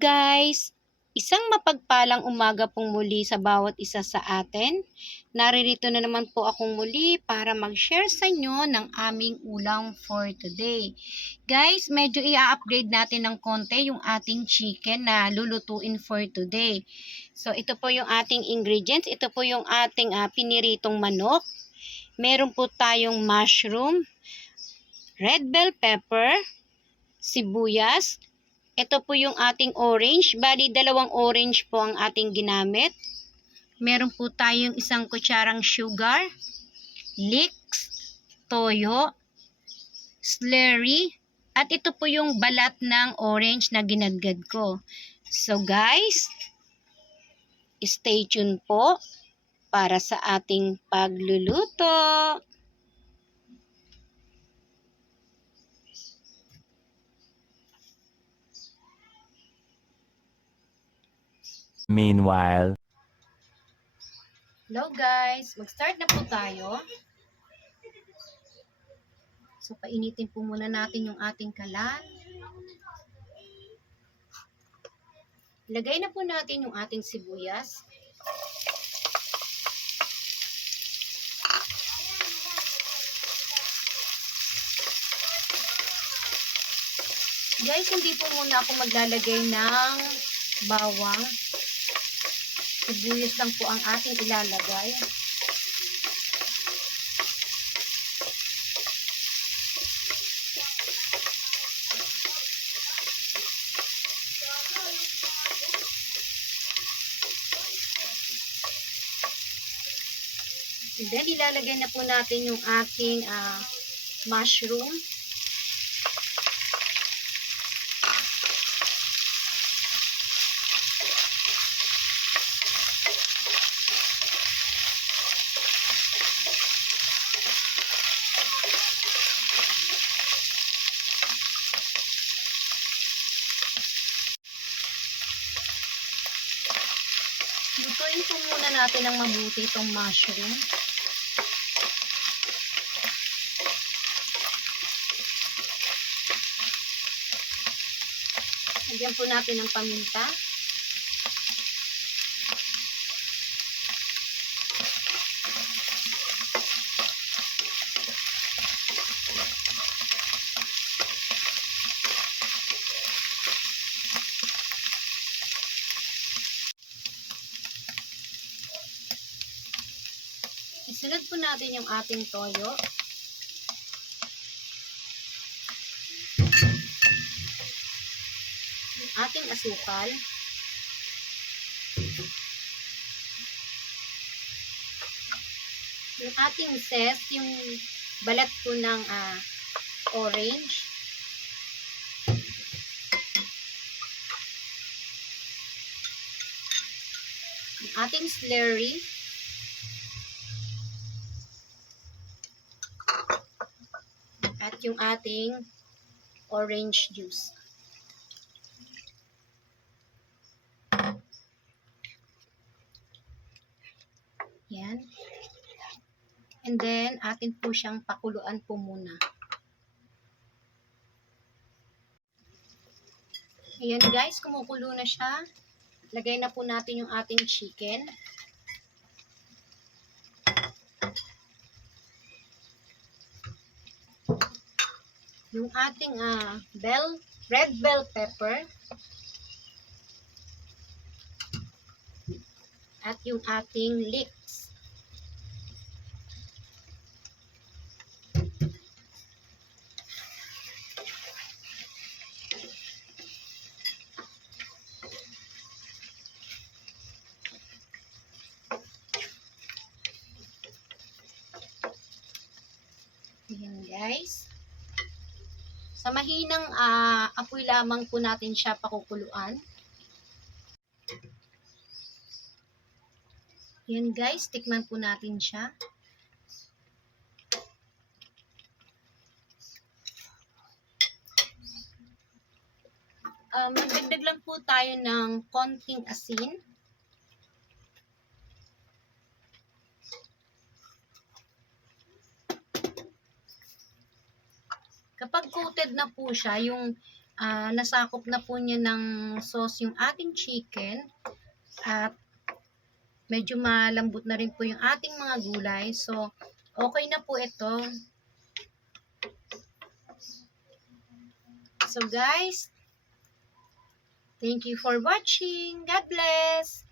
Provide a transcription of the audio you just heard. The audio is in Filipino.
guys! Isang mapagpalang umaga pong muli sa bawat isa sa atin. Naririto na naman po akong muli para mag-share sa inyo ng aming ulam for today. Guys, medyo i-upgrade natin ng konti yung ating chicken na lulutuin for today. So, ito po yung ating ingredients. Ito po yung ating piniritong manok. Meron po tayong mushroom, red bell pepper, sibuyas. Ito po yung ating orange. Bali, 2 orange po ang ating ginamit. Meron po tayong 1 kutsarang sugar, leeks, toyo, slurry, at ito po yung balat ng orange na ginadgad ko. So guys, stay tuned po para sa ating pagluluto. Meanwhile, Hello guys, mag-start na po tayo. So, painitin po muna natin yung ating kalan. Ilagay na po natin yung ating sibuyas. Guys, hindi po muna ako maglalagay ng bawang. Sibuyas lang po ang ating ilalagay. And then, ilalagay na po natin yung ating mushroom. Lutuin po muna natin ng mabuti itong mushroom. Lagyan po natin ng paminta. Isunod po natin yung ating toyo. Yung ating asukal. Yung ating zest, yung balat po ng orange. Yung ating slurry. At yung ating orange juice. Yan. And then, atin po siyang pakuluan po muna. Ayan guys, kumukulo na siya. Lagay na po natin yung ating chicken. Yung ating red bell pepper. At yung ating leeks. Ayan guys. Sa mahinang apoy lamang po natin siya pakukuluan. Ayan guys, tikman po natin siya. Magdagdag lang po tayo ng konting asin. Kapag coated na po siya, yung nasakop na po niya ng sauce yung ating chicken at medyo malambot na rin po yung ating mga gulay. So, okay na po ito. So guys, thank you for watching. God bless!